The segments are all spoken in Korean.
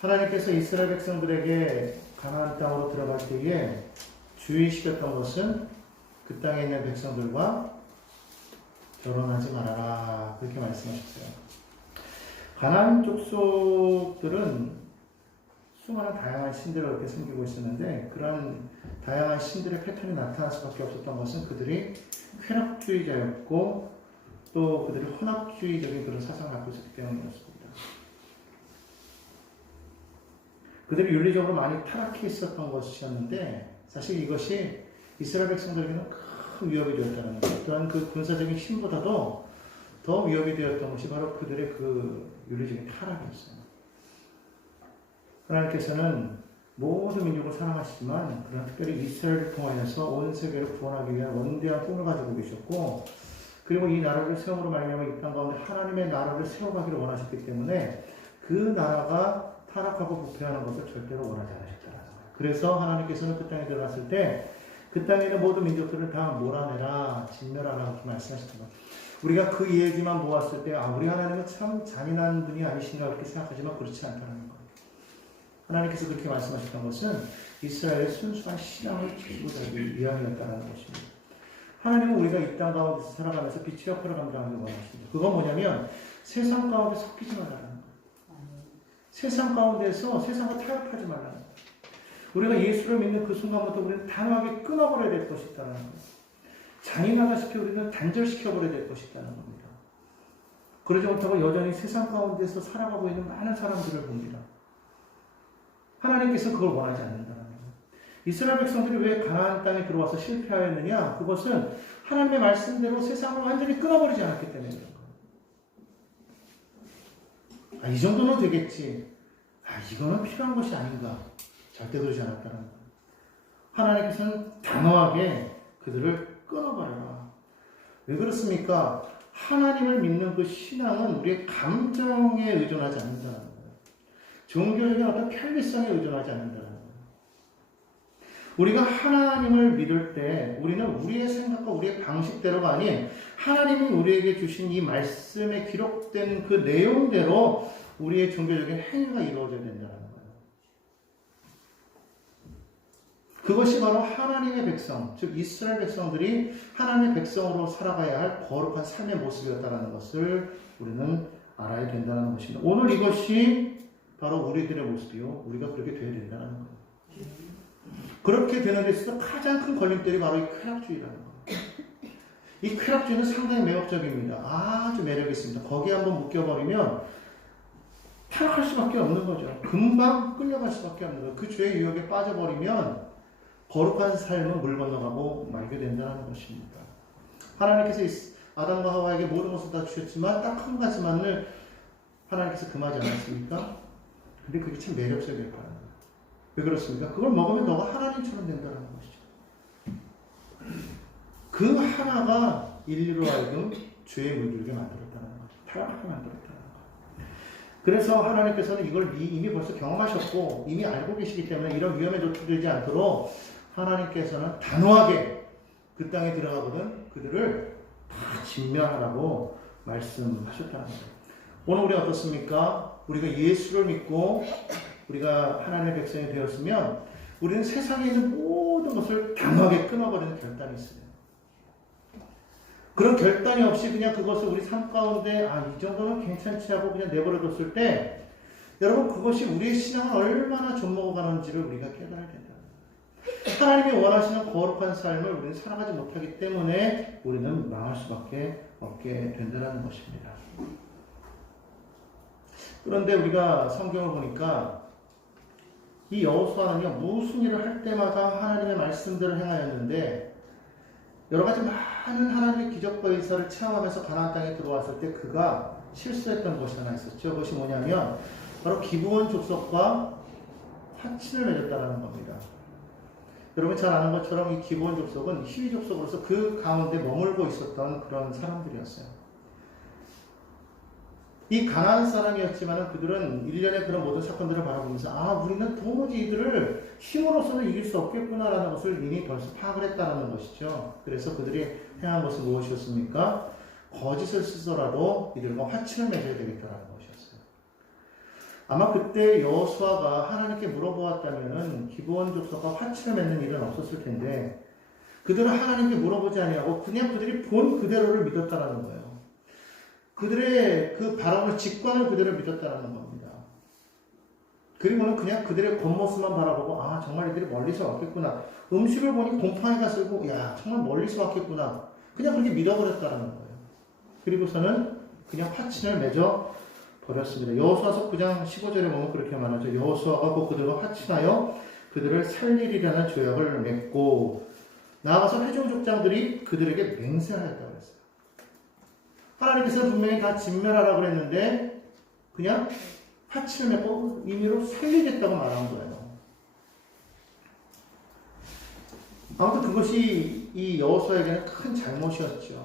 하나님께서 이스라엘 백성들에게 가나안 땅으로 들어갈 때에 주의시켰던 것은 그 땅에 있는 백성들과 결혼하지 말아라, 그렇게 말씀하셨어요. 가나안 족속들은 수많은 다양한 신들을 그렇게 섬기고 있었는데, 그런 다양한 신들의 패턴이 나타날 수밖에 없었던 것은 그들이 쾌락주의자였고 또 그들이 혼합주의적인 그런 사상을 갖고 있었기 때문이었습니다. 그들이 윤리적으로 많이 타락해 있었던 것이었는데, 사실 이것이 이스라엘 백성들에게는 큰 위협이 되었다는 것, 또한 그 군사적인 힘보다도 더 위협이 되었던 것이 바로 그들의 그 윤리적인 타락이었어요. 하나님께서는 모든 민족을 사랑하시지만, 그러나 특별히 이스라엘을 통하여서 온 세계를 구원하기 위한 원대한 꿈을 가지고 계셨고, 그리고 이 나라를 세움으로 말미암아 이 땅 가운데 하나님의 나라를 세워가기를 원하셨기 때문에 그 나라가 타락하고 부패하는 것을 절대로 원하지 않으셨다는 거예요. 그래서 하나님께서는 그 땅에 들어갔을 때 그 땅에 있는 모든 민족들을 다 몰아내라, 진멸하라, 그렇게 말씀하셨던 거예요. 우리가 그 얘기만 모았을 때, 우리 하나님은 참 잔인한 분이 아니신가 그렇게 생각하지만 그렇지 않다는 거예요. 하나님께서 그렇게 말씀하셨던 것은 이스라엘의 순수한 신앙을 지키고자 위함이었다는 것입니다. 하나님은 우리가 이 땅 가운데서 살아가면서 빛의 역할을 감당하기 원하십니다. 그건 뭐냐면 세상 가운데 섞이지 말라는 거예요. 세상 가운데서 세상과 타협하지 말라는 거예요. 우리가 예수를 믿는 그 순간부터 우리는 단호하게 끊어버려야 될 것이 있다는 거예요. 잔인하다시피 우리는 단절시켜버려야 될 것이 있다는 겁니다. 그러지 못하고 여전히 세상 가운데서 살아가고 있는 많은 사람들을 봅니다. 하나님께서 그걸 원하지 않는다는 거예요. 이스라엘 백성들이 왜 가나안 땅에 들어와서 실패하였느냐? 그것은 하나님의 말씀대로 세상을 완전히 끊어버리지 않았기 때문에 그런 거예요. 이 정도는 되겠지. 이거는 필요한 것이 아닌가. 절대 그러지 않았다는 거예요. 하나님께서는 단호하게 그들을 끊어버려라. 왜 그렇습니까? 하나님을 믿는 그 신앙은 우리의 감정에 의존하지 않는다는 거예요. 종교적인 어떤 편리성에 의존하지 않는다는 거예요. 우리가 하나님을 믿을 때 우리는 우리의 생각과 우리의 방식대로가 아닌 하나님이 우리에게 주신 이 말씀에 기록된 그 내용대로 우리의 종교적인 행위가 이루어져야 된다는 거예요. 그것이 바로 하나님의 백성, 즉 이스라엘 백성들이 하나님의 백성으로 살아가야 할 거룩한 삶의 모습이었다는 것을 우리는 알아야 된다는 것입니다. 오늘 이것이 바로 우리들의 모습이요, 우리가 그렇게 되어야 된다는 거예요. 그렇게 되는 데 있어서 가장 큰 걸림돌이 바로 이 쾌락주의라는 거예요. 이 쾌락주의는 상당히 매력적입니다. 아주 매력이 있습니다. 거기에 한번 묶여버리면 타락할 수밖에 없는 거죠. 금방 끌려갈 수밖에 없는 거예요. 그 죄의 유혹에 빠져버리면 거룩한 삶은 물 건너가고 말게 된다는 것입니다. 하나님께서 아담과 하와에게 모든 것을 다 주셨지만 딱 한 가지만을 하나님께서 금하지 않았습니까? 근데 그게 참 매력적일 거예요. 왜 그렇습니까? 그걸 먹으면 너가 하나님처럼 된다는 것이죠. 그 하나가 인류로 하여금 죄에 물들게 만들었다는 거죠. 타락하게 만들었다는 거죠. 그래서 하나님께서는 이걸 이미 벌써 경험하셨고 이미 알고 계시기 때문에 이런 위험에 노출되지 않도록 하나님께서는 단호하게 그 땅에 들어가거든 그들을 다 진멸하라고 말씀하셨다는 거예요. 오늘 우리 어떻습니까? 우리가 예수를 믿고 우리가 하나님의 백성이 되었으면 우리는 세상에 있는 모든 것을 단호하게 끊어버리는 결단이 있어요. 그런 결단이 없이 그냥 그것을 우리 삶 가운데 이 정도는 괜찮지 하고 그냥 내버려뒀을 때 여러분 그것이 우리의 신앙을 얼마나 좀먹어가는지를 우리가 깨달아야 된다. 하나님이 원하시는 거룩한 삶을 우리는 살아가지 못하기 때문에 우리는 망할 수밖에 없게 된다는 것입니다. 그런데 우리가 성경을 보니까 이 여호수아는요 무슨 일을 할 때마다 하나님의 말씀대로 행하였는데 여러 가지 많은 하나님의 기적과 의사를 체험하면서 가나안 땅에 들어왔을 때 그가 실수했던 것이 하나 있었죠. 그것이 뭐냐면 바로 기브온 족속과 화친을 맺었다는 겁니다. 여러분 잘 아는 것처럼 이 기브온 족속은 희위 족속으로서 그 가운데 머물고 있었던 그런 사람들이었어요. 이 가나안 사람이었지만 그들은 일련의 그런 모든 사건들을 바라보면서 우리는 도무지 이들을 힘으로서는 이길 수 없겠구나라는 것을 이미 벌써 파악을 했다는 것이죠. 그래서 그들이 행한 것은 무엇이었습니까? 거짓을 쓰더라도 이들과 화친을 맺어야 되겠다는 것이었어요. 아마 그때 여호수아가 하나님께 물어보았다면은 기브온 족속과 화친을 맺는 일은 없었을 텐데 그들은 하나님께 물어보지 아니하고 그냥 그들이 본 그대로를 믿었다라는 거예요. 그들의 그 바람을 직관을 그대로 믿었다라는 겁니다. 그리고는 그냥 그들의 겉모습만 바라보고 아 정말 이들이 멀리서 왔겠구나. 음식을 보니 곰팡이가 쓸고 야 정말 멀리서 왔겠구나. 그냥 그렇게 믿어버렸다라는 거예요. 그리고서는 그냥 화친을 맺어 버렸습니다. 여호수아서 9장 15절에 보면 그렇게 말하죠. 여호수아가 곧 그들과 화친하여 그들을 살리리라는 조약을 맺고 나아가서 회중 족장들이 그들에게 맹세하였다고 했어요. 하나님께서는 분명히 다 진멸하라고 그랬는데 그냥 화친을 맺고 임의로 살리겠다고 말한 거예요. 아무튼 그것이 이 여호수아에게는 큰 잘못이었죠.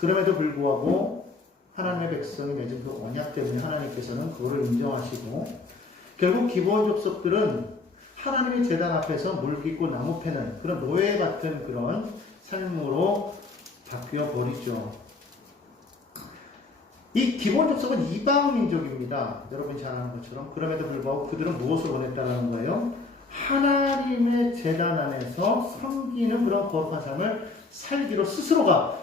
그럼에도 불구하고 하나님의 백성이 맺은 그 언약 때문에 하나님께서는 그거를 인정하시고 결국 기브온 족속들은 하나님의 제단 앞에서 물 깃고 나무 패는 그런 노예 같은 그런 삶으로 바뀌어 버리죠. 이 기브온 족속은 이방 민족입니다. 여러분이 잘 아는 것처럼. 그럼에도 불구하고 그들은 무엇을 원했다는 거예요? 하나님의 제단 안에서 섬기는 그런 거룩한 삶을 살기로 스스로가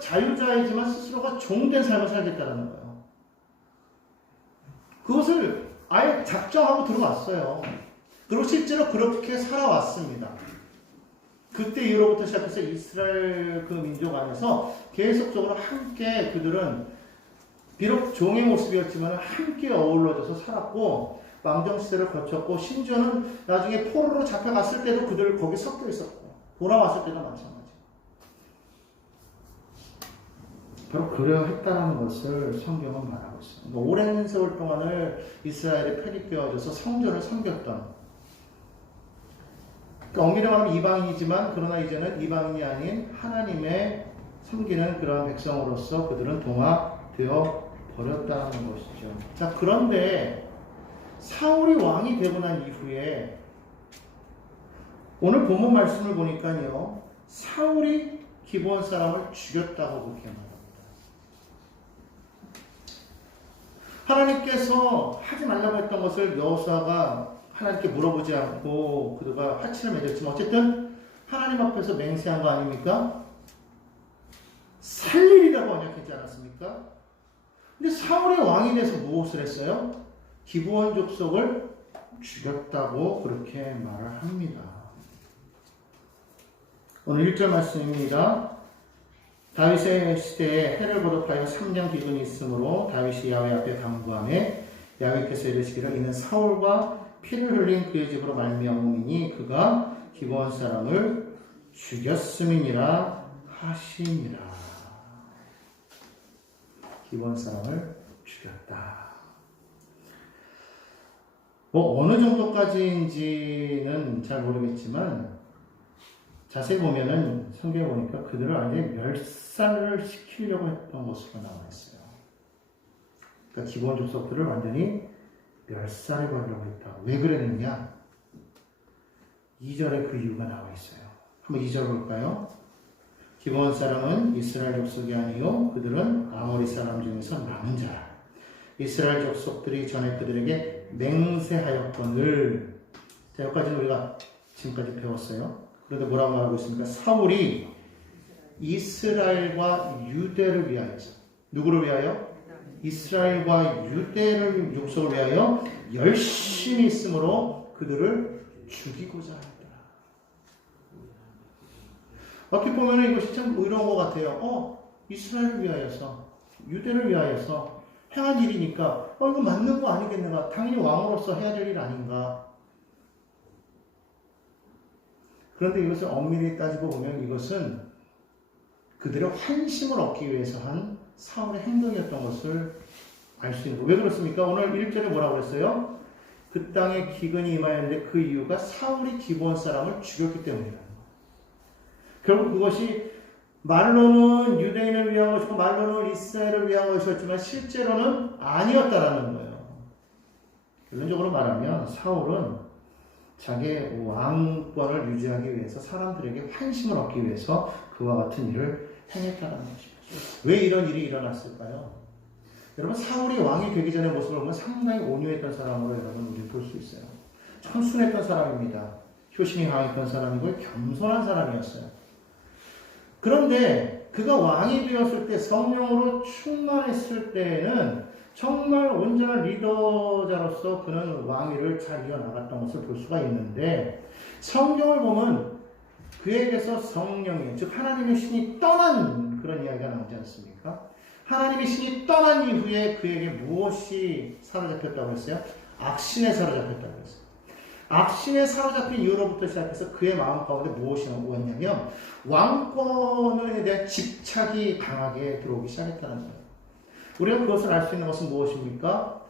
자유자이지만 스스로가 종된 삶을 살겠다는 거예요. 그것을 아예 작정하고 들어왔어요. 그리고 실제로 그렇게 살아왔습니다. 그때 이후로부터 시작해서 이스라엘 그 민족 안에서 계속적으로 함께 그들은 비록 종의 모습이었지만 함께 어우러져서 살았고 망정시대를 거쳤고 심지어는 나중에 포로로 잡혀갔을 때도 그들 거기 섞여 있었고 돌아왔을 때도 마찬가지. 바로 그러했다는 것을 성경은 말하고 있습니다. 오랜 세월 동안을 이스라엘에 편입되어져서 성전을 섬겼던 그러니까 엄밀히 말하면 이방인이지만 그러나 이제는 이방인이 아닌 하나님의 섬기는 그런 백성으로서 그들은 동화되어 버렸다는 것이죠. 자, 그런데 사울이 왕이 되고 난 이후에 오늘 본문 말씀을 보니까요. 사울이 기브온 사람을 죽였다고 그렇게 말합니다. 하나님께서 하지 말라고 했던 것을 여호수아가 하나님께 물어보지 않고 그들과 화친을 맺었지만 어쨌든 하나님 앞에서 맹세한 거 아닙니까? 살리리라고 언약했지 않았습니까? 근데 사울의 왕이 돼서 무엇을 했어요? 기브온 족속을 죽였다고 그렇게 말을 합니다. 오늘 1절 말씀입니다. 다윗의 시대에 해를 거듭하여 3년 기근이 있으므로 다윗이 야훼 앞에 간구하매 야훼께서 이르시기를 이는 사울과 피를 흘린 그의 집으로 말미암음이니 그가 기브온 사람을 죽였음이니라 하시니라. 기브온 사람을 죽였다. 어느 정도까지인지는 잘 모르겠지만 자세히 보면은 성경에 보니까 그들을 아예 멸살을 시키려고 했던 것으로 나와 있어요. 그러니까 기브온 족속들을 완전히 멸살해 버리려고 했다. 왜 그랬느냐? 2절에 그 이유가 나와 있어요. 한번 2절 볼까요? 기브온 사람은 이스라엘 족속이 아니요 그들은 아모리 사람 중에서 남은 자라. 이스라엘 족속들이 전에 그들에게 맹세하였거늘. 자, 여기까지는 우리가 지금까지 배웠어요. 그런데 뭐라고 말하고 있습니까? 사울이 이스라엘과 유대를 위하여서 누구를 위하여? 이스라엘과 유대를 족속을 위하여 열심히 있으므로 그들을 죽이고자 하더라. 어떻게 보면 이것이 참 의로운 것 같아요. 이스라엘을 위하여서 유대를 위하여서 행한 일이니까 이거 맞는 거 아니겠는가? 당연히 왕으로서 해야 될 일 아닌가? 그런데 이것을 엄밀히 따지고 보면 이것은 그들의 환심을 얻기 위해서 한 사울의 행동이었던 것을 알 수 있는 거예요. 왜 그렇습니까? 오늘 1절에 뭐라고 그랬어요? 그 땅에 기근이 임하였는데 그 이유가 사울이 기브온 사람을 죽였기 때문이라는 거예요. 결국 그것이 말로는 유대인을 위한 것이고 말로는 이스라엘을 위한 것이었지만 실제로는 아니었다라는 거예요. 결론적으로 말하면 사울은 자기의 왕권을 유지하기 위해서 사람들에게 환심을 얻기 위해서 그와 같은 일을 행했다는 것입니다. 왜 이런 일이 일어났을까요? 여러분 사울이 왕이 되기 전의 모습을 보면 상당히 온유했던 사람으로 여러분 우리 볼 수 있어요. 천순했던 사람입니다. 효심이 강했던 사람이고 겸손한 사람이었어요. 그런데 그가 왕이 되었을 때 성령으로 충만했을 때에는 정말 온전한 리더자로서 그는 왕위를 잘 이어나갔던 것을 볼 수가 있는데 성경을 보면 그에게서 성령이 즉 하나님의 신이 떠난 그런 이야기가 나오지 않습니까? 하나님의 신이 떠난 이후에 그에게 무엇이 사로잡혔다고 했어요? 악신에 사로잡혔다고 했어요. 악신에 사로잡힌 이후로부터 시작해서 그의 마음 가운데 무엇이 오었냐면 왕권에 대한 집착이 강하게 들어오기 시작했다는 거예요. 우리가 그것을 알 수 있는 것은 무엇입니까?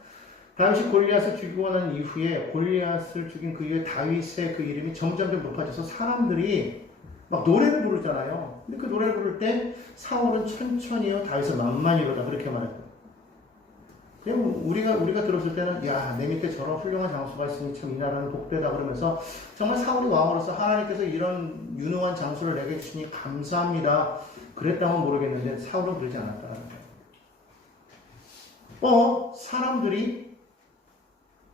다윗이 골리앗을 죽이고 난 이후에 골리앗을 죽인 그 이후에 다윗의 그 이름이 점점 높아져서 사람들이 막 노래를 부르잖아요. 근데 그 노래를 부를 때 사울은 천천히요 다윗은 만만히로다 그렇게 말했거든요. 우리가 들었을 때는 야, 내 밑에 저런 훌륭한 장수가 있으니 참 이 나라는 복되다 그러면서 정말 사울이 왕으로서 하나님께서 이런 유능한 장수를 내게 주시니 감사합니다. 그랬다면 모르겠는데 사울은 그러지 않았다는 거예요. 사람들이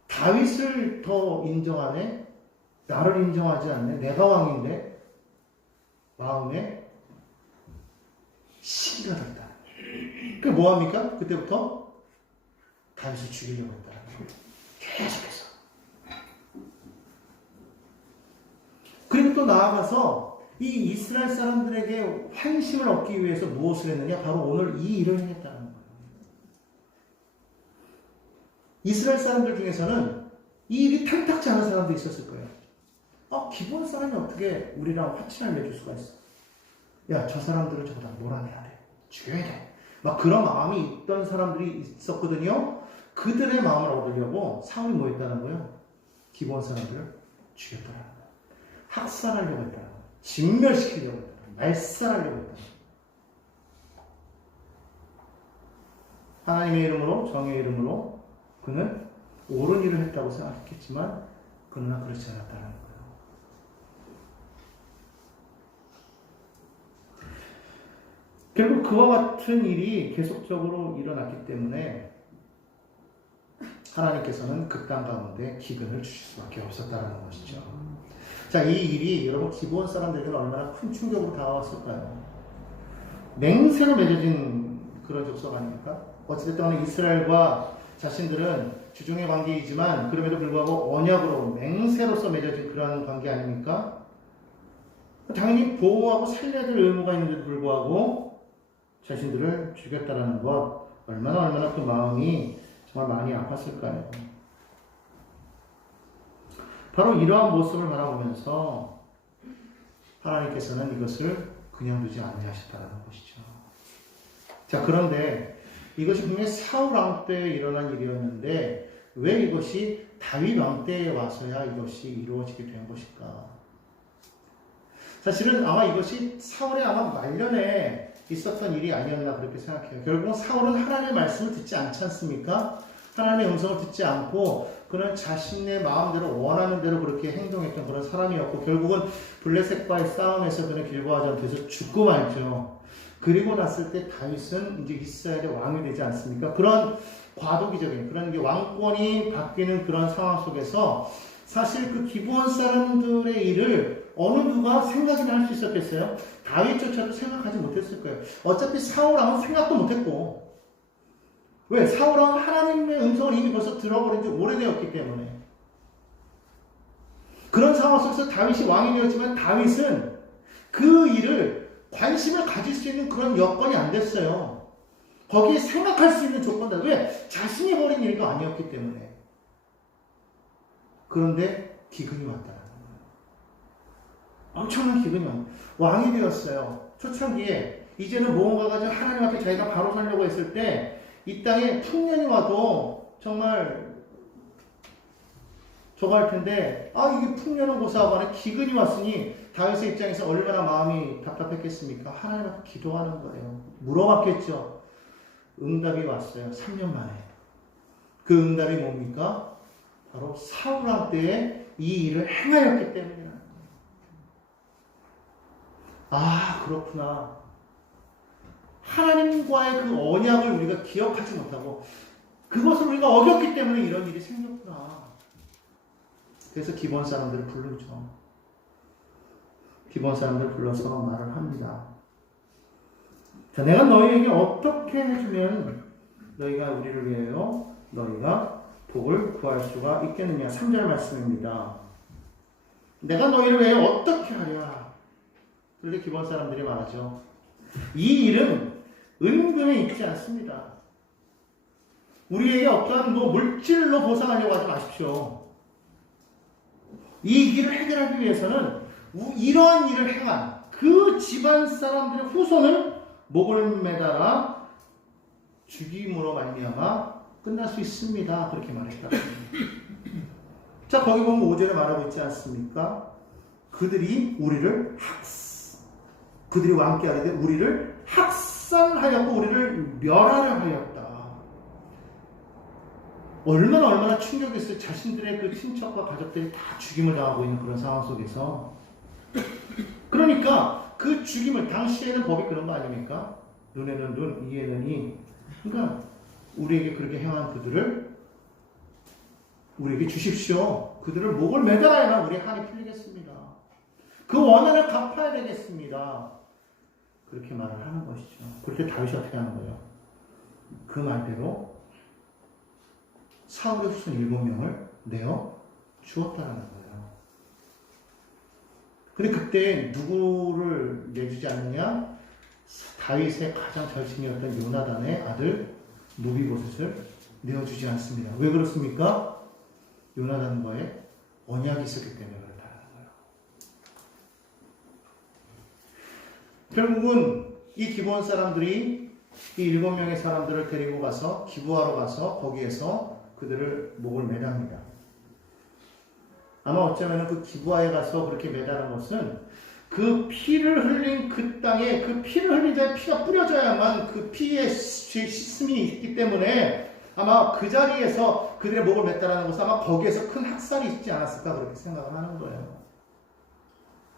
다윗을 더 인정하네? 나를 인정하지 않네? 내가 왕인데? 마음에 시기가 됐다. 그게 뭐합니까? 그때부터 다윗을 죽이려고 했다는 거예요. 계속해서. 그리고 또 나아가서 이 이스라엘 사람들에게 환심을 얻기 위해서 무엇을 했느냐? 바로 오늘 이 일을 했다는 거예요. 이스라엘 사람들 중에서는 이 일이 탐탁지 않은 사람도 있었을 거예요. 기본 사람이 어떻게 우리랑 화친을 맺을 수가 있어? 야, 저 사람들은 저거 다 몰아내야 돼. 죽여야 돼. 막 그런 마음이 있던 사람들이 있었거든요. 그들의 마음을 얻으려고 사울이 뭐 했다는 거예요? 기본 사람들을 죽였더라는 거예요. 학살하려고 했다는 거예요. 진멸시키려고 했다는 거예요. 말살하려고 했다는 거예요. 하나님의 이름으로, 정의 이름으로 그는 옳은 일을 했다고 생각했겠지만 그러나 그렇지 않았다는 거예요. 결국 그와 같은 일이 계속적으로 일어났기 때문에 하나님께서는 그 땅 가운데 기근을 주실 수밖에 없었다는 것이죠. 자, 이 일이 여러분 기브온 사람들에게는 얼마나 큰 충격으로 다가왔을까요? 맹세로 맺어진 그런 족속 아닙니까? 어찌됐든 간에 이스라엘과 자신들은 주중의 관계이지만 그럼에도 불구하고 언약으로 맹세로서 맺어진 그런 관계 아닙니까? 당연히 보호하고 살려야 될 의무가 있는데도 불구하고 자신들을 죽였다라는 것 얼마나 그 마음이 정말 많이 아팠을까요? 바로 이러한 모습을 바라보면서 하나님께서는 이것을 그냥 두지 않으셨다는 것이죠. 자, 그런데 이것이 분명히 사울 왕 때에 일어난 일이었는데 왜 이것이 다윗 왕 때에 와서야 이것이 이루어지게 된 것일까? 사실은 아마 이것이 사울의 아마 말년에 있었던 일이 아니었나 그렇게 생각해요. 결국은 사울은 하나님의 말씀을 듣지 않지 않습니까? 하나님의 음성을 듣지 않고 그는 자신의 마음대로 원하는 대로 그렇게 행동했던 그런 사람이었고 결국은 블레셋과의 싸움에서 그는 길보아 전투에서 죽고 말죠. 그리고 났을 때 다윗은 이제 이스라엘의 왕이 되지 않습니까? 그런 과도기적인 그런 왕권이 바뀌는 그런 상황 속에서 사실 그 기브온 사람들의 일을 어느 누가 생각이나 할 수 있었겠어요? 다윗조차도 생각하지 못했을 거예요. 어차피 사울왕은 생각도 못했고 왜? 사울왕은 하나님의 음성을 이미 벌써 들어버린 지 오래되었기 때문에 그런 상황 속에서 다윗이 왕이 되었지만 다윗은 그 일을 관심을 가질 수 있는 그런 여건이 안 됐어요. 거기에 생각할 수 있는 조건들 왜? 자신이 벌인 일도 아니었기 때문에 그런데 기근이 왔다는 거예요. 엄청난 기근이 왔어요. 왕이 되었어요. 초창기에 이제는 무언가가 좀 하나님 앞에 자기가 바로 서려고 했을 때 이 땅에 풍년이 와도 정말 저거 할 텐데 이게 풍년은 고사하고 안에 기근이 왔으니 다윗의 입장에서 얼마나 마음이 답답했겠습니까? 하나님 앞에 기도하는 거예요. 물어봤겠죠. 응답이 왔어요. 3년 만에. 그 응답이 뭡니까? 바로 사울왕 때에 이 일을 행하였기 때문이야. 그렇구나. 하나님과의 그 언약을 우리가 기억하지 못하고 그것을 우리가 어겼기 때문에 이런 일이 생겼구나. 그래서 기브온 사람들을 부르죠. 기브온 사람들을 불러서 말을 합니다. 자, 내가 너희에게 어떻게 해주면 너희가 우리를 위하여 너희가 복을 구할 수가 있겠느냐. 3절 말씀입니다. 내가 너희를 위하여 어떻게 하랴. 그런데 기브온 사람들이 말하죠. 이 일은 은금에 있지 않습니다. 우리에게 어떠한 물질로 보상하려고 하지 마십시오. 이 일을 해결하기 위해서는 이러한 일을 행한 그 집안 사람들의 후손을 목을 매달아 죽임으로 말미암아 끝날 수 있습니다. 그렇게 말했다. 자, 거기 보면 5절에 말하고 있지 않습니까? 그들이 그들과 함께 하되 우리를 학살하였고 우리를 멸하려 하였다. 얼마나 충격이 있어요. 자신들의 그 친척과 가족들이 다 죽임을 당하고 있는 그런 상황 속에서. 그러니까 그 죽임을, 당시에는 법이 그런 거 아닙니까? 눈에는 눈, 이에는 이. 그러니까 우리에게 그렇게 행한 그들을 우리에게 주십시오. 그들을 목을 매달아야 우리의 한이 풀리겠습니다. 그 원한을 갚아야 되겠습니다. 그렇게 말을 하는 것이죠. 그럴 때 다윗이 어떻게 하는 거예요? 그 말대로 사울의 후손 7명을 내어 주었다는 거예요. 근데 그때 누구를 내주지 않느냐? 다윗의 가장 절친이었던 요나단의 아들 무비보셋을 내어주지 않습니다. 왜 그렇습니까? 요나단과의 언약이 있었기 때문에 그렇다는 거예요. 결국은 이 기브온 사람들이 이 7명의 사람들을 데리고 가서 기브아로 가서 거기에서 그들을 목을 매답니다. 아마 어쩌면 그 기브아에 가서 그렇게 매다는 것은 그 피를 흘린 그 땅에 그 피를 흘린 자의 피가 뿌려져야만 그 피의 씻음이 있기 때문에 아마 그 자리에서 그들의 목을 맸다는 것은 아마 거기에서 큰 학살이 있지 않았을까 그렇게 생각을 하는 거예요.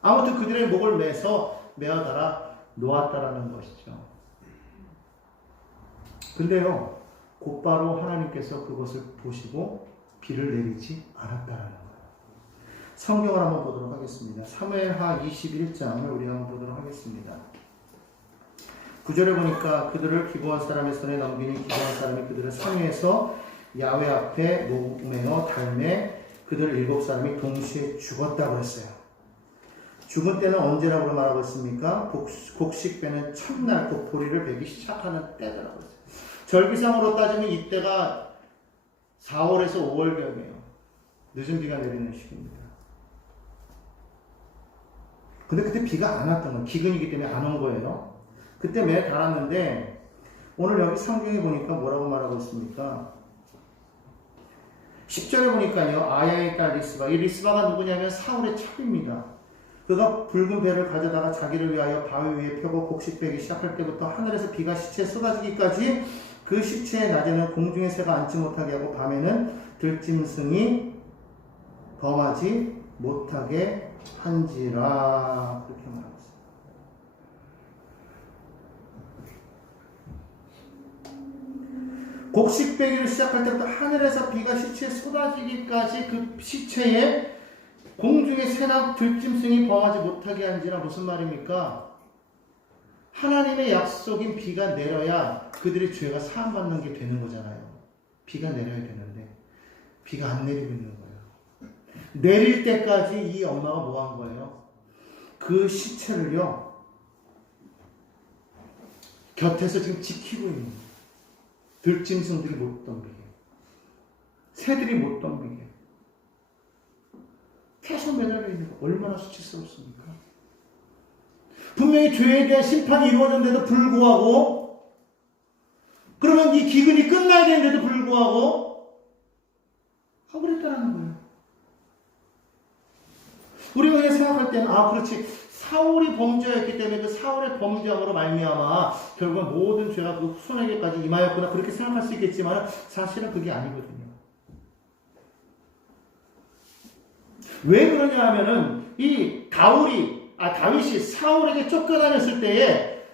아무튼 그들의 목을 매서 메어달아 놓았다라는 것이죠. 근데요, 곧바로 하나님께서 그것을 보시고 비를 내리지 않았다라는 거예요. 성경을 한번 보도록 하겠습니다. 사무엘하 21장을 우리 한번 보도록 하겠습니다. 9절에 보니까 그들을 기브온 사람의 손에 넘기니 기브온 사람이 그들을 상해에서 야훼 앞에 목매어 달매 그들 7사람이 동시에 죽었다고 했어요. 죽은 때는 언제라고 말하고 있습니까? 곡식배는 첫날 그 보리를 베기 시작하는 때더라고 했어요. 절기상으로 따지면 이때가 4월에서 5월경이에요. 늦은 비가 내리는 시기입니다. 근데 그때 비가 안 왔던 거예요. 기근이기 때문에 안 온 거예요. 그때 매에 달았는데 오늘 여기 성경에 보니까 뭐라고 말하고 있습니까? 10절에 보니까요. 아야의 딸 리스바. 이 리스바가 누구냐면 사울의 첩입니다. 그가 붉은 배를 가져다가 자기를 위하여 바위 위에 펴고 곡식 베기 시작할 때부터 하늘에서 비가 시체에 쏟아지기까지 그 시체의 낮에는 공중의 새가 앉지 못하게 하고 밤에는 들짐승이 범하지 못하게 한지라. 그렇게 말합니다. 곡식 베기를 시작할 때부터 하늘에서 비가 시체에 쏟아지기까지 그 시체에 공중의 새나 들짐승이 범하지 못하게 한지라. 무슨 말입니까? 하나님의 약속인 비가 내려야 그들의 죄가 사함받는 게 되는 거잖아요. 비가 내려야 되는데 비가 안 내리고 있는 거예요. 내릴 때까지 이 엄마가 뭐 한 거예요? 그 시체를요 곁에서 지금 지키고 있는 거예요. 들짐승들이 못 덤비게, 새들이 못 덤비게 계속 매달려 있는 거 얼마나 수치스럽습니까? 분명히 죄에 대한 심판이 이루어졌는데도 불구하고, 그러면 이 기근이 끝나야 되는데도 불구하고 안 그랬다는 거예요. 우리가 그냥 생각할 때는 그렇지, 사울이 범죄였기 때문에 그 사울의 범죄함으로 말미암아 결국 모든 죄가 그 후손에게까지 임하였구나 그렇게 생각할 수 있겠지만 사실은 그게 아니거든요. 왜 그러냐 하면은 이 다윗이 사울에게 쫓겨다녔을 때에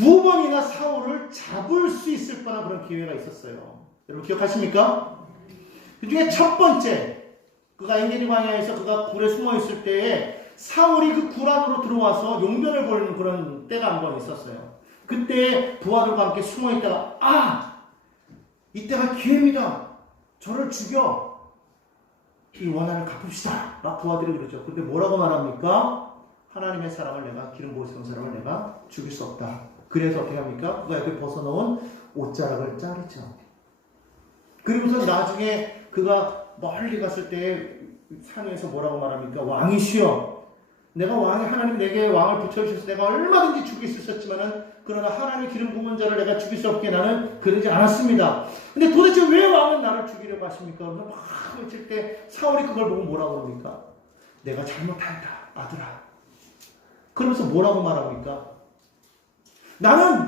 두 번이나 사울을 잡을 수 있을 뻔한 그런 기회가 있었어요. 여러분 기억하십니까? 그 중에 첫 번째, 그가 엔게디 광야에서 그가 굴에 숨어 있을 때에 사울이 그 굴 안으로 들어와서 용변을 보이는 그런 때가 한 번 있었어요. 그때 부하들과 함께 숨어 있다가 이때가 기회입니다. 저를 죽여 이 원한을 갚읍시다. 막 부하들이 그러죠. 근데 뭐라고 말합니까? 하나님의 사람을 내가 기름 부으신 사람을 내가 죽일 수 없다. 그래서 어떻게 합니까? 그가 옆에 벗어놓은 옷자락을 자르죠. 그리고서 나중에 그가 멀리 갔을 때 산 위에서 뭐라고 말합니까? 왕이시여, 내가 하나님 내게 왕을 붙여주셔서 내가 얼마든지 죽일 수 있었지만은 그러나 하나님의 기름 부은 자를 내가 죽일 수 없게 나는 그러지 않았습니다. 근데 도대체 왜 왕은 나를 죽이려고 하십니까? 그래서 막 외칠 때 사울이 그걸 보고 뭐라고 그럽니까? 내가 잘못하였다, 아들아. 그러면서 뭐라고 말합니까? 나는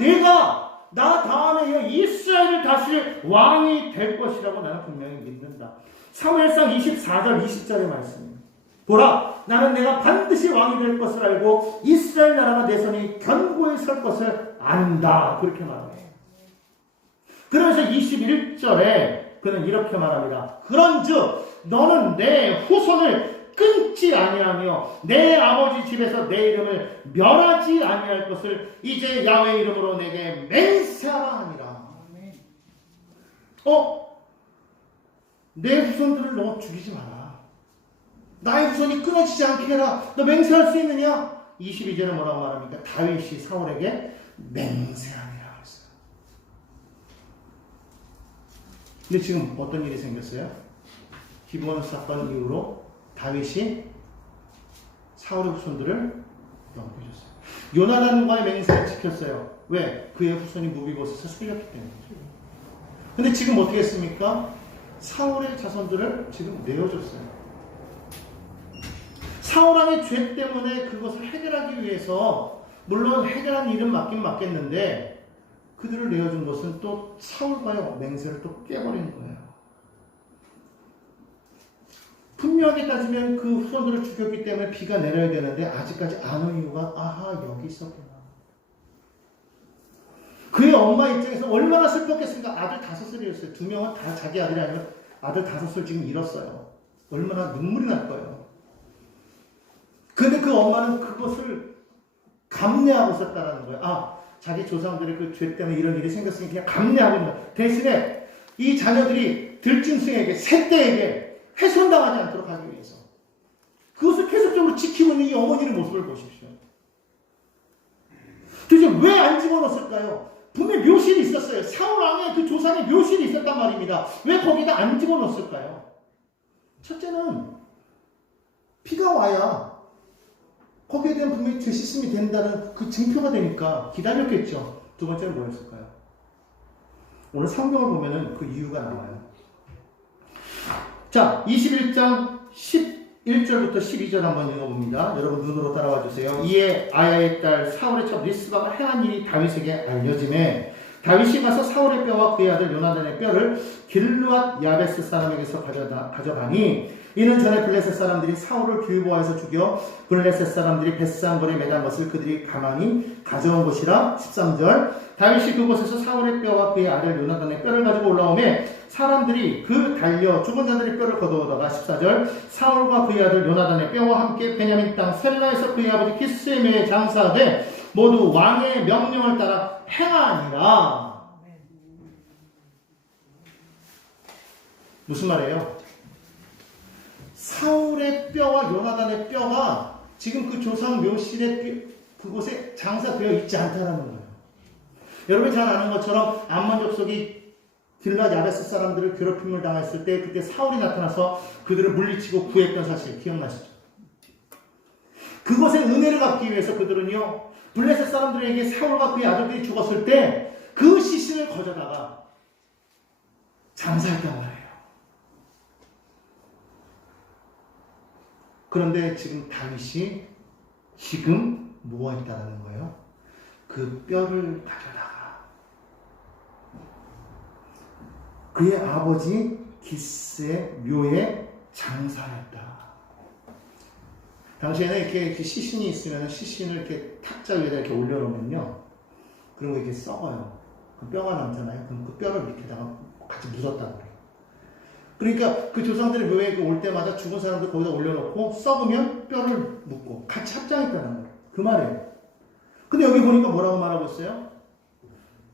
나 다음에 이스라엘을 다스릴 왕이 될 것이라고 나는 분명히 믿는다. 사무엘상 24절 20절의 말씀입니다. 보라, 나는 내가 반드시 왕이 될 것을 알고 이스라엘 나라가 내 손이 견고히 설 것을 안다. 그렇게 말합니다. 그러면서 21절에 그는 이렇게 말합니다. 그런즉 너는 내 후손을 끊지 아니하며 내 아버지 집에서 내 이름을 멸하지 아니할 것을 이제 야훼 이름으로 내게 맹세하라 하니라. 내 후손들을 너 죽이지 마라. 나의 후손이 끊어지지 않게 해라. 너 맹세할 수 있느냐? 22절에 뭐라고 말합니까? 다윗이 사울에게 맹세하니라 했어요. 근데 지금 어떤 일이 생겼어요? 기브온 사건 이후로 다윗이 사울의 후손들을 넘겨줬어요. 요나단과의 맹세를 지켰어요. 왜? 그의 후손이 무비보셋에서 살렸기 때문에. 근데 지금 어떻게 했습니까? 사울의 자손들을 지금 내어줬어요. 사울 왕의 죄 때문에 그것을 해결하기 위해서 물론 해결한 일은 맞긴 맞겠는데 그들을 내어준 것은 또 사울과의 맹세를 또 깨버리는 거예요. 분명하게 따지면 그 후손들을 죽였기 때문에 비가 내려야 되는데 아직까지 안 온 이유가 여기 있었구나. 그의 엄마 입장에서 얼마나 슬펐겠습니까? 아들 5살이었어요. 2명은 다 자기 아들이 아니면 아들 5살 지금 잃었어요. 얼마나 눈물이 날 거예요. 근데 그 엄마는 그것을 감내하고 있었다는 거예요. 자기 조상들의 그 죄 때문에 이런 일이 생겼으니 그냥 감내하고 있는 거예요. 대신에 이 자녀들이 들짐승에게, 새떼에게 훼손당하지 않도록 하기 위해서 그것을 계속적으로 지키고 있는 이 어머니의 모습을 보십시오. 도대체 왜 안 집어넣었을까요? 분명히 묘실이 있었어요. 사울 왕의 그 조상의 묘실이 있었단 말입니다. 왜 거기다 안 집어넣었을까요? 첫째는 비가 와야 거기에 대한 분명히 죄 씻음이 된다는 그 증표가 되니까 기다렸겠죠. 두 번째는 뭐였을까요? 오늘 성경을 보면은 그 이유가 나와요. 자, 21장 11절부터 12절 한번 읽어봅니다. 여러분 눈으로 따라와 주세요. 이에 아야의 딸 사울의 첩 리스바가 행한 일이 다윗에게 알려지매 다윗이 가서 사울의 뼈와 그의 아들 요나단의 뼈를 길르앗 야베스 사람에게서 가져가니 이는 전에 블레셋 사람들이 사울을 길보아에서 죽여 블레셋 사람들이 벳상골에 매단 것을 그들이 가만히 가져온 것이라. 13절 다윗이 그곳에서 사울의 뼈와 그의 아들 요나단의 뼈를 가지고 올라오매 사람들이 그 달려 죽은 자들의 뼈를 거두어다가. 14절 사울과 그의 아들 요나단의 뼈와 함께 베냐민 땅 셀라에서 그의 아버지 기스의 묘에 장사하되 모두 왕의 명령을 따라 행하니라. 무슨 말이에요? 사울의 뼈와 요나단의 뼈가 지금 그 조상 묘실의 그곳에 장사되어 있지 않다는 거예요. 여러분이 잘 아는 것처럼 암몬 족속이 길르앗 야베스 사람들을 괴롭힘을 당했을 때 그때 사울이 나타나서 그들을 물리치고 구했던 사실 기억나시죠? 그것의 은혜를 받기 위해서 그들은요 블레셋 사람들에게 사울과 그의 아들들이 죽었을 때 그 시신을 거저다가 장사했단 말이에요. 그런데 지금 다윗이 지금 뭐 했다는 거예요? 그 뼈를 가져다가 그의 아버지 기스의 묘에 장사했다. 당시에는 이렇게 시신이 있으면 시신을 이렇게 탁자 위에다 이렇게 올려놓으면요, 그리고 이게 썩어요. 그 뼈가 남잖아요. 그럼 그 뼈를 밑에다가 같이 묻었다고 그래요. 그러니까 그 조상들의 묘에 올 때마다 죽은 사람들 거기다 올려놓고 썩으면 뼈를 묻고 같이 합장했다는 거예요. 그 말이에요. 근데 여기 보니까 뭐라고 말하고 있어요?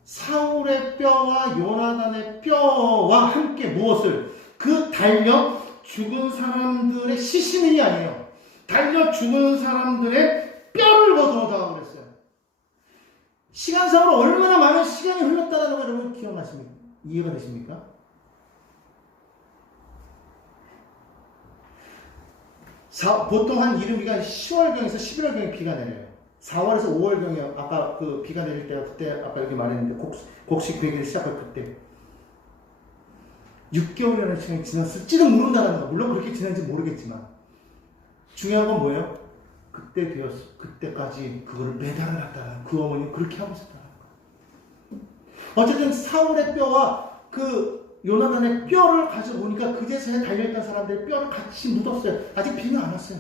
사울의 뼈와 요나단의 뼈와 함께 무엇을? 그 달려 죽은 사람들의 시신이 아니에요. 달려 죽은 사람들의 뼈를 거두어다가 그랬어요. 시간상으로 얼마나 많은 시간이 흘렀다는 걸 여러분 기억나십니까? 이해가 되십니까? 보통 한 이른비가 10월경에서 11월경에 비가 내려요. 4월에서 5월경에 아까 그 비가 내릴 때가 그때 아까 여기 말했는데 곡식 배기를 시작할 그때 6개월이라는 시간이 지났을지도 모른다는 거. 물론 그렇게 지난지 모르겠지만 중요한 건 뭐예요? 그때까지 그거를 매달아 놨다는 그 어머니는 그렇게 하고 있었다는 거. 어쨌든 사울의 뼈와 그 요나단의 뼈를 가져오니까 그 제사에 달려있던 사람들의 뼈를 같이 묻었어요. 아직 비는 안 왔어요.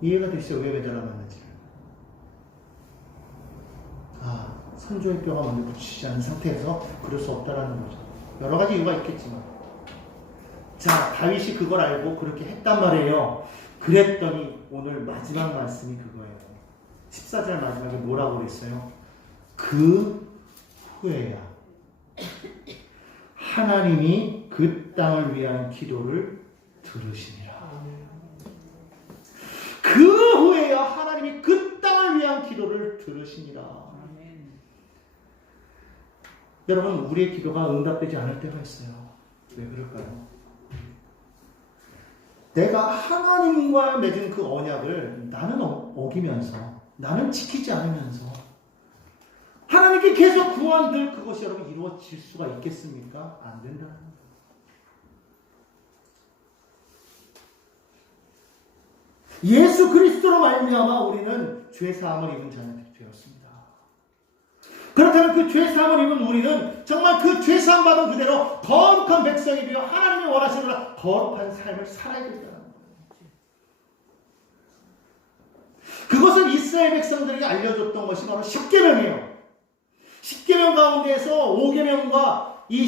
이해가 되시죠? 왜 매달아 놨는지. 선조의 뼈가 먼저 붙이지 않은 상태에서 그럴 수 없다라는 거죠. 여러 가지 이유가 있겠지만. 자, 다윗이 그걸 알고 그렇게 했단 말이에요. 그랬더니 오늘 마지막 말씀이 그거예요. 14절 마지막에 뭐라고 그랬어요? 그 후에야 하나님이 그 땅을 위한 기도를 들으시니라. 그 후에야 하나님이 그 땅을 위한 기도를 들으시니라. 여러분, 우리의 기도가 응답되지 않을 때가 있어요. 왜 그럴까요? 내가 하나님과 맺은 그 언약을 나는 어기면서, 나는 지키지 않으면서 하나님께 계속 구한들 그것이 여러분 이루어질 수가 있겠습니까? 안 된다는 거예요. 예수 그리스도로 말미암아 우리는 죄사함을 입은 자녀들이 되었습니다. 그렇다면 그 죄사함을 입은 우리는 정말 그 죄사함 받은 그대로 거룩한 백성이 되어 하나님이 원하시는 거룩한 삶을 살아야 된다는 거예요. 그것을 이스라엘 백성들에게 알려줬던 것이 바로 십계명이에요. 십계명 가운데에서 5계명과 이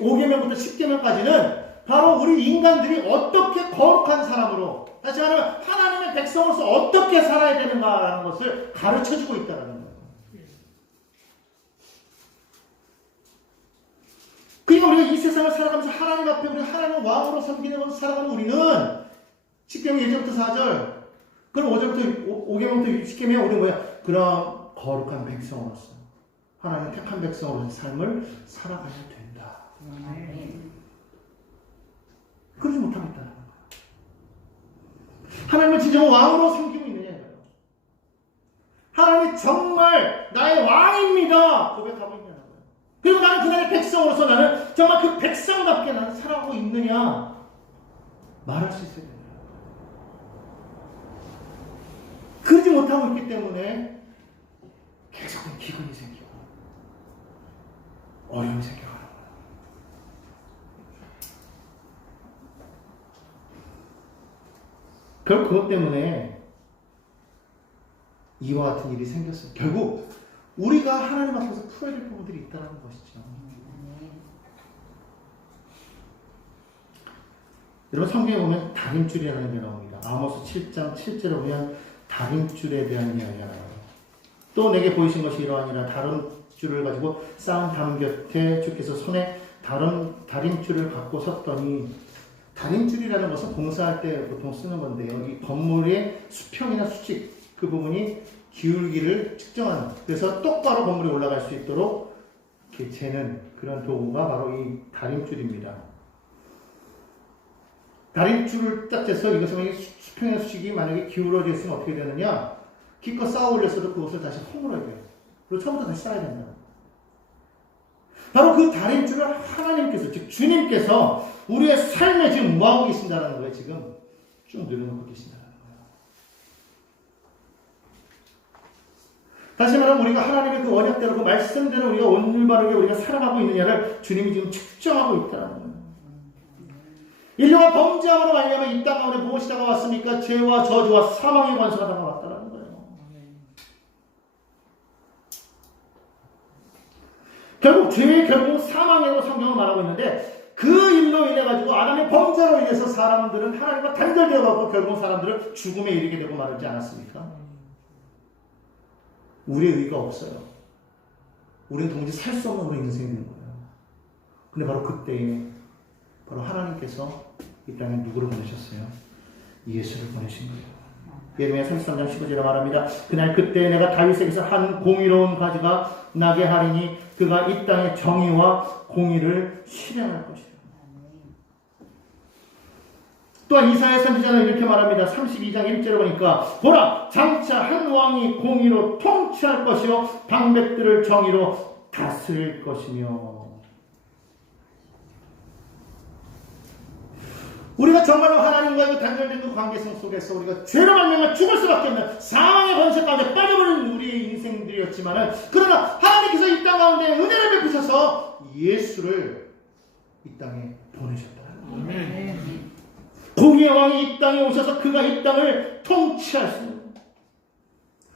5계명부터 10계명까지는 바로 우리 인간들이 어떻게 거룩한 사람으로, 다시 말하면 하나님의 백성으로서 어떻게 살아야 되는가라는 것을 가르쳐주고 있다는 거예요. 그러니까 우리가 이 세상을 살아가면서 하나님 앞에 우리 하나님 왕으로 섬기는 살아가는 우리는 10계명 1절부터 4절, 그럼 5계명부터 10계명 우리 뭐야? 그런 거룩한 백성으로서 하나님 택한 백성으로서 삶을 살아가야 된다. 그러지 못하고 있다는 거예요. 하나님을 진정 왕으로 섬기고 있느냐고요. 하나님이 정말 나의 왕입니다 고백하고 있냐는 거예요. 그리고 나는 그날의 백성으로서 나는 정말 그 백성답게 나는 살아가고 있느냐 말할 수 있어야 된다. 그러지 못하고 있기 때문에 계속된 기근이 생기고 어려움이 생겨가는 거예요. 결국 그것 때문에 이와 같은 일이 생겼어요. 결국 우리가 하나님 앞에서 풀어야 될 부분들이 있다는 것이죠. 여러분 성경에 보면 다림줄이라는 게 나옵니다. 아모스 7장 7절에 보면 다림줄에 대한 이야기가 나와요. 또 내게 보이신 것이 이러하니라. 다림줄을 가지고 쌓은 담 곁에 주께서 손에 다림줄을 갖고 섰더니, 다림줄이라는 것은 공사할 때 보통 쓰는 건데요. 이 건물의 수평이나 수직 그 부분이 기울기를 측정하는, 그래서 똑바로 건물이 올라갈 수 있도록 이렇게 재는 그런 도구가 바로 이 다림줄입니다. 다림줄을 딱 재서 이것을 수평이나 수직이 만약에 기울어져 있으면 어떻게 되느냐? 기껏 쌓아 올렸어도 그것을 다시 허물어야 돼요. 그리고 처음부터 다시 쌓아야 된다. 바로 그 다림줄을 하나님께서, 즉 주님께서 우리의 삶에 지금 뭐하고 계신다는 거예요. 지금 쭉 늘어놓고 계신다는 거예요. 다시 말하면 우리가 하나님의 그 언약대로 그 말씀대로 우리가 올바르게 우리가 살아가고 있느냐를 주님이 지금 측정하고 있다는 거예요. 인류가 범죄함으로 말미암아 이 땅 가운데 무엇이 다가왔습니까? 죄와 저주와 사망의 권세가 다가왔다는 거예요. 결국 죄의 결국은 사망이라고 성경은 말하고 있는데 그 일로 인해 가지고 아담의 범죄로 인해서 사람들은 하나님과 단절되어 가고 결국 사람들은 죽음에 이르게 되고 말하지 않았습니까? 우리의 의가 없어요. 우리는 도무지 살 수 없는 그런 인생이 되는 거예요. 근데 바로 그때에 바로 하나님께서 이 땅에 누구를 보내셨어요? 예수를 보내신 거예요. 예레미야 33장 15절에 말합니다. 그날 그때 내가 다윗에게서 한 공의로운 가지가 나게 하리니 그가 이 땅의 정의와 공의를 실행할 것이다. 또한 이사야 선지자는 이렇게 말합니다. 32장 1절에 보니까 보라 장차 한 왕이 공의로 통치할 것이요 방백들을 정의로 다스릴 것이며. 우리가 정말로 하나님과의 단절된 그 관계성 속에서 우리가 죄로 말미암아 죽을 수밖에 없는 사망의 권세 가운데 빠져버린 우리의 인생들이었지만은 그러나 하나님께서 이 땅 가운데 은혜를 베푸셔서 예수를 이 땅에 보내셨다는 거예요. 공의의 왕이 이 땅에 오셔서 그가 이 땅을 통치하시는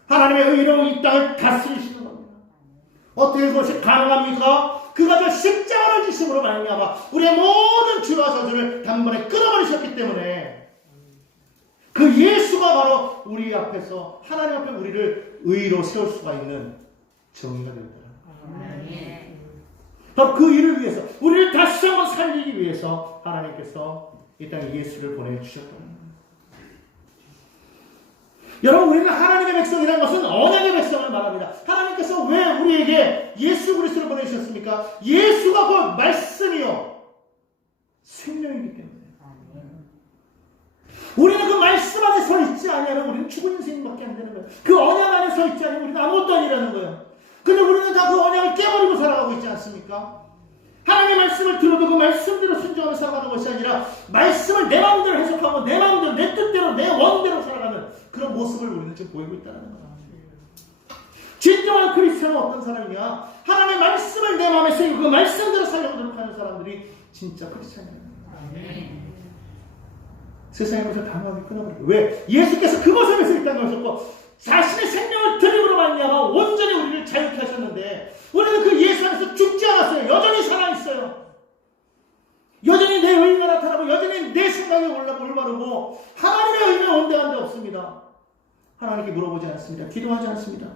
하나님의 의로 이 땅을 다스리시는 겁니다. 어떻게 그것이 가능합니까? 그가 저 십자가를 지심으로 말미암아 우리의 모든 죄와 저주를 단번에 끊어버리셨기 때문에 그 예수가 바로 우리 앞에서 하나님 앞에 우리를 의로 세울 수가 있는 정의가 되었다. 바로 그 일을 위해서 우리를 다시 한번 살리기 위해서 하나님께서 이 땅에 예수를 보내주셨다. 여러분 우리는 하나님의 백성이라는 것은 언약의 백성을 말합니다. 하나님께서 왜 우리에게 예수 그리스도를 보내주셨습니까? 예수가 곧 말씀이요 생명이기 때문에 우리는 그 말씀 안에 서 있지 아니하면 우리는 죽은 인생밖에 안 되는 거예요. 그 언약 안에 서 있지 않으면 우리는 아무것도 아니라는 거예요. 근데 우리는 다 그 언약을 깨버리고 살아가고 있지 않습니까? 하나님의 말씀을 들어도 그 말씀대로 순종하며 살아가는 것이 아니라 말씀을 내 마음대로 해석하고 내 마음대로 내 뜻대로 내 원대로 살아가는 그런 모습을 우리는 지금 보이고 있다는 거예요. 진정한 크리스천은 어떤 사람이냐? 하나님의 말씀을 내 마음에 새기고 그 말씀대로 살려고 노력하는 사람들이 진짜 크리스천이에요. 세상의 것을 단호하게 끊어버리고 왜? 예수께서 그 모습에서 이 땅에 오셨고 자신의 생명을 드림으로 말미암아 온전히 우리를 자유케 하셨는데 우리는 그 예수 안에서 죽지 않았어요. 여전히 살아있어요. 여전히 내 의의가 나타나고 여전히 내 생각이 올바르고 하나님의 의의는 온데간 데 없습니다. 하나님께 물어보지 않습니다. 기도하지 않습니다.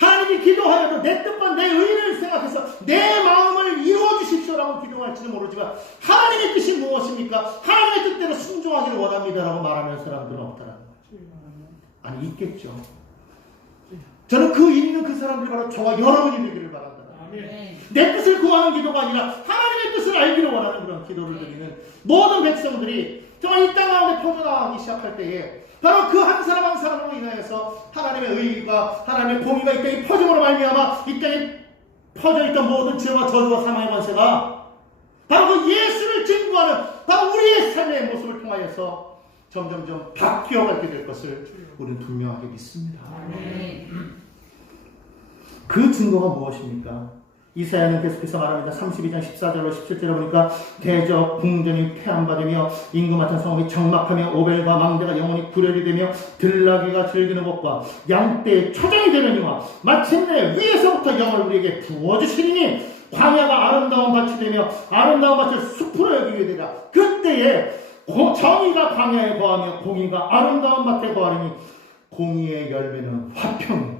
하나님이 기도하여도 내 뜻과 내 의의를 생각해서 내 마음을 이루어 주십시오라고 기도할지는 모르지만 하나님의 뜻이 무엇입니까? 하나님의 뜻대로 순종하기를 원합니다라고 말하는 사람들은 없다라는 거죠. 아니 있겠죠. 저는 그 있는 그 사람들이 바로 저와 여러분이 되기를 바랍니다. 내 뜻을 구하는 기도가 아니라 하나님의 뜻을 알기를 원하는 그런 기도를 드리는 모든 백성들이 정말 이 땅 가운데 퍼져나가기 시작할 때에 바로 그 한 사람 한 사람으로 인하여서 하나님의 의의가 하나님의 공의가 이 땅에 퍼짐으로 말미암아 이 땅에 퍼져있던 모든 죄와 저주와 사망의 권세가 바로 그 예수를 증거하는 바로 우리의 삶의 모습을 통하여서 점점점 바뀌어가게 될 것을 우리는 분명하게 믿습니다. 그 증거가 무엇입니까? 이사야는 계속해서 말합니다. 32장 14절로 17절에 보니까 대적 궁전이 폐함받으며 인구 많은 성읍이 장막하며 오벨과 망대가 영원히 구렬이 되며 들나귀가 즐기는 것과 양떼의 초장이 되느니와 마침내 위에서부터 영을 우리에게 부어주시리니 광야가 아름다운 밭이 되며 아름다운 밭을 숲으로 여기게 되라. 그때에 정의가 광야에 거하며 공의가 아름다운 밭에 거하리니 공의의 열매는 화평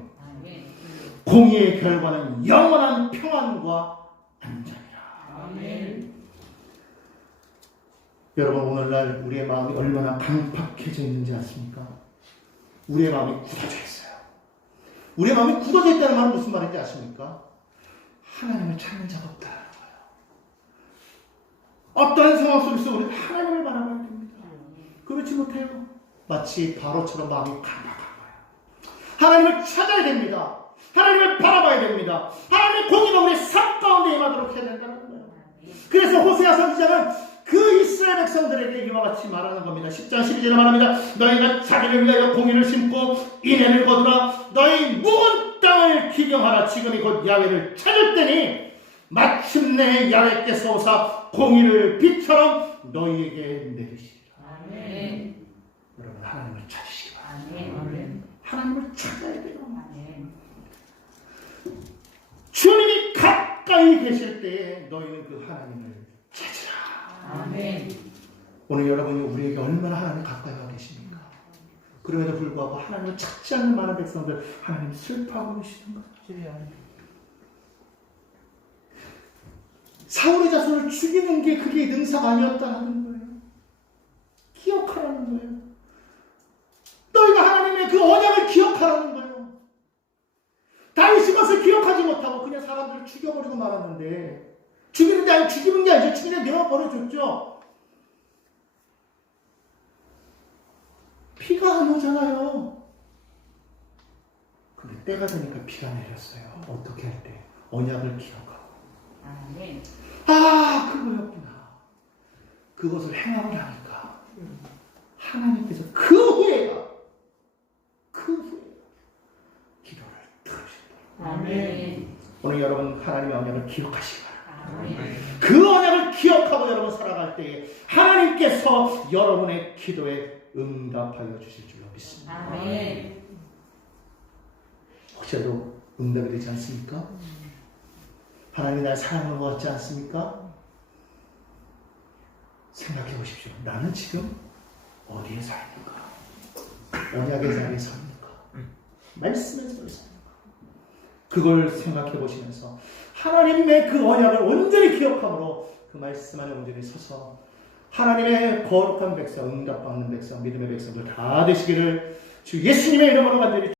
공의의 결과는 영원한 평안과 안전이라. 아멘. 여러분 오늘날 우리의 마음이 얼마나 강팍해져 있는지 아십니까? 우리의 마음이 굳어져 있어요. 우리의 마음이 굳어져 있다는 말은 무슨 말인지 아십니까? 하나님을 찾는 자가 없다는 거예요. 어떠한 상황 속에서 우리는 하나님을 바라봐야 됩니다. 그렇지 못해요. 마치 바로처럼 마음이 강팍한 거예요. 하나님을 찾아야 됩니다. 하나님을 바라봐야 됩니다. 하나님의 공의가 우리의 삶 가운데 임하도록 해야 된다는 거예요. 그래서 호세아 선지자는 그 이스라엘 백성들에게 이와 같이 말하는 겁니다. 10장 12절에 말합니다. 너희가 자기를 위하여 공의를 심고 인애를 거두라. 너희 묵은 땅을 기경하라. 지금이 곧 야훼를 찾을 때니 마침내 야훼께서 오사 공의를 빛처럼 너희에게 내리시리라. 아멘. 여러분 하나님을 찾으시기 바랍니다. 하나님을 찾아야 돼요. 주님이 가까이 계실 때에 너희는 그 하나님을 찾으라. 아멘. 오늘 여러분이 우리에게 얼마나 하나님 가까이 와 계십니까? 그럼에도 불구하고 하나님을 찾지 않는 많은 백성들 하나님 슬퍼하고 계시는 거예요. 사울의 자손을 죽이는 게 그게 능사가 아니었다는 거예요. 기억하라는 거예요. 너희가 하나님의 그 언약을 기억하라는 거예요. 다윗이 그것을 기억하지 못하고 그냥 사람들을 죽여버리고 말았는데, 죽이는 게 아니죠. 죽이는 내어버려줬죠. 피가 안 오잖아요. 근데 때가 되니까 비가 내렸어요. 어떻게 할 때? 언약을 기억하고. 아멘. 아, 그거였구나. 그것을 행하고 나니까 하나님께서 그 후에 기도를 들으신다. 아멘. 오늘 여러분 하나님의 언약을 기억하시기 바랍니다. 아멘. 그 언약을 기억하고 여러분 살아갈 때에 하나님께서 여러분의 기도에 응답하여 주실 줄로 믿습니다. 아멘. 혹시라도 응답이 되지 않습니까? 하나님이 날 사랑하는 것 같지 않습니까? 생각해 보십시오. 나는 지금 어디에 서 있는가? 언약의 자리에 서 있는가? 말씀의 자리에 서 있는가? 그걸 생각해 보시면서 하나님의 그 언약을 온전히 기억함으로 그 말씀 안에 온전히 서서 하나님의 거룩한 백성, 응답받는 백성, 믿음의 백성들 다 되시기를 주 예수님의 이름으로 간절히